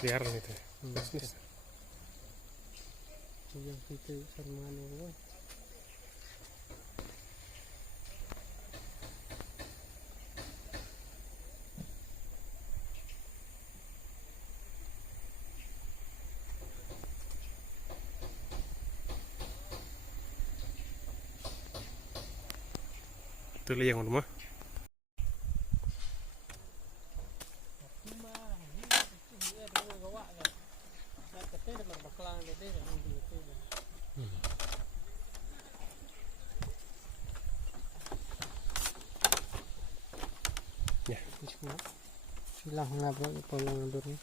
biar gitu bisnis yang itu sama anu itu yang rumah ya silang ngabrak polang ndurnya